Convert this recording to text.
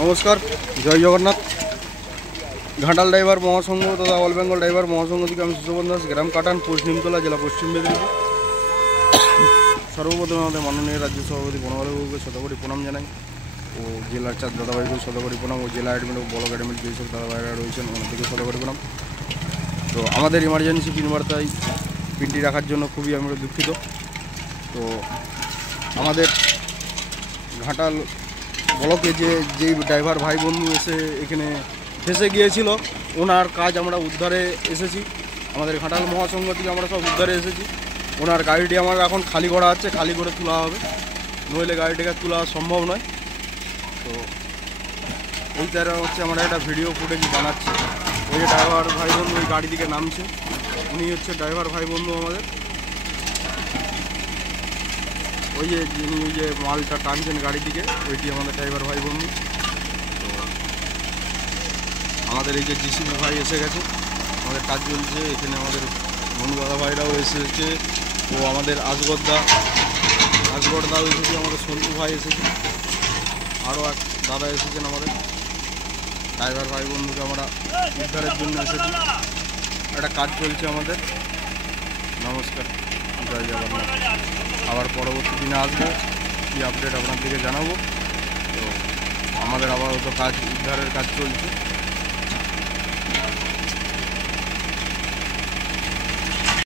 নমস্কার, জয় জগন্নাথ। ঘাটাল ড্রাইভার মহাসংঘ তথা all Bengal driver মহাসংঘ থেকে আমি সুশোভন দাস, গ্রাম কাটান, পোস্ট নিমতলা, জেলা পশ্চিম মেদিনীপুর। সর্বপ্রথমে আমাদের মাননীয় রাজ্য সভাপতি বনমালীবাবুকে শতকোটি প্রণাম জানাই, ও জেলার চার দাদাভাইকে শতকোটি প্রণাম, ও জেলা অ্যাডমিট ও ব্লক অ্যাডমিট যেসব দাদাভাইরা রয়েছেন ওনাদেরকে শতকোটি প্রণাম। তো আমাদের ইমার্জেন্সি পিন বার্তায় পিনটি রাখার জন্য খুবই আমরা দুঃখিত। তো আমাদের ঘাটাল ব্লকে যেই ড্রাইভার ভাই বন্ধু এসে এখানে ফেসে গিয়েছিল, ওনার কাজ আমরা উদ্ধারে এসেছি। আমাদের ঘাটাল মহাসংঘ থেকে আমরা সব উদ্ধারে এসেছি। ওনার গাড়িটি আমার এখন খালি করা আছে, খালি করে তোলা হবে, নইলে গাড়িটিকে তোলা সম্ভব নয়। তো এই তারা হচ্ছে আমরা একটা ভিডিও ফুটেজ বানাচ্ছি। ওই যে ড্রাইভার ভাই বন্ধু ওই গাড়ি থেকে নামছে, উনি হচ্ছে ড্রাইভার ভাই বন্ধু আমাদের। ওই যে যিনি ওই যে মালটা টানছেন গাড়ি থেকে, ওইটি আমাদের ড্রাইভার ভাই বন্ধু। তো আমাদের এই যে জিসিবি ভাই এসে গেছে, আমাদের কাজ চলছে এখানে। আমাদের বন্ধু দাদা ভাইরাও এসেছে, ও আমাদের আসগরদাও এসেছে, আমাদের সন্তু ভাই এসেছে, আরও এক দাদা এসেছেন। আমাদের ড্রাইভার ভাই বন্ধুকে আমরা উদ্ধারের জন্য এসেছি। একটা কাজ চলছে আমাদের। নমস্কার, জয় জগন্নাথ। আবার পরবর্তী দিনে আসবো, কী আপডেট আপনার দিকে জানাবো। তো আমাদের আপাতত কাজ উদ্ধারের কাজ চলছে।